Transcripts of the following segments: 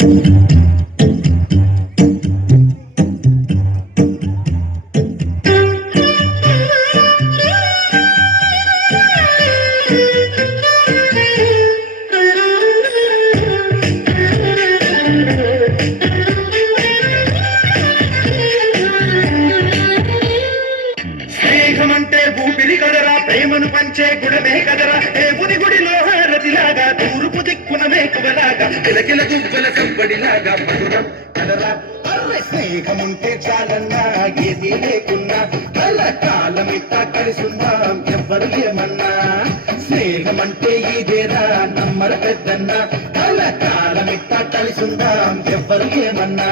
స్నేహమంటే ఊపిరి కదరా, ప్రేమను పంచే గుడమే కదరా, దేవుని గుడిలో హారతిలాగా, తూర్పు దిక్కున మేకువలాగా, కిలకిల గువ్వల సంబడిలాగా మధురం కదరా. స్నేహముంటే చాలన్నా ఏది లేకున్నా, కలకాలమిట్టా కలిసుందాం ఎవ్వరు ఏమన్నా. స్నేహమంటే ఇదేరా నమ్మరు పెద్దన్నా, కలకాలమిట్టా కలిసుందాం ఎవ్వరు ఏమన్నా.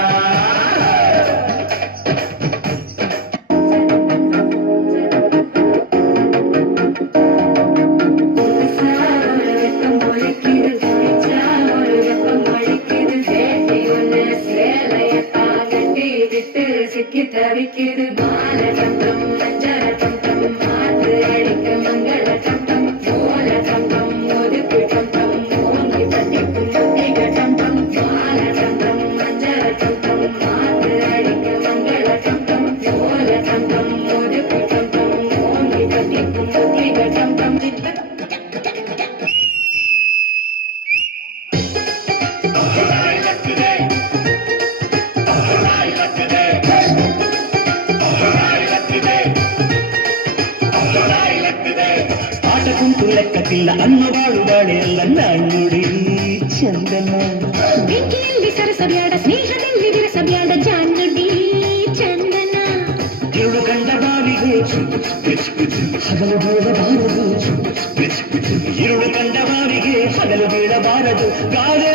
தவிக்கிது மால தந்தம் மஞ்சர தந்தம் மாத்து அடிக்க மங்கள தந்தம் சோழ தந்தம் ஒதுக்கு தந்தம் ஓங்கி தட்டிக்கும் முத்திக தந்தம் மால தந்தம் மஞ்சர தந்தம் மாத்து அடிக்க மங்கள தந்தம் சோழ தந்தம் ஒதுக்கு தந்தம் ஓங்கி தட்டிக்கும் முத்திக தந்தம் ఆటకుంటూ లెక్క పిల్ల అన్నవాడు వాడేళ్ళ నాన్నుడి చందన ಬೆಂಕಿಯಲ್ಲಿ ಸರಸಬ್ಯಾಡ ಸ್ನೇಹದಲ್ಲಿ ವಿರಸಬ್ಯಾಡ ಜಾನುಡಿ ಚಂದನ ಇರುಳು ಕಂಡ ಬಾವಿಗೆ ಹಗಲು ಬೀಳಬಾರದು, ಇರುಳು ಕಂಡ ಬಾವಿಗೆ ಹಗಲು ಬೀಳಬಾರದು, ಗಾಳಿ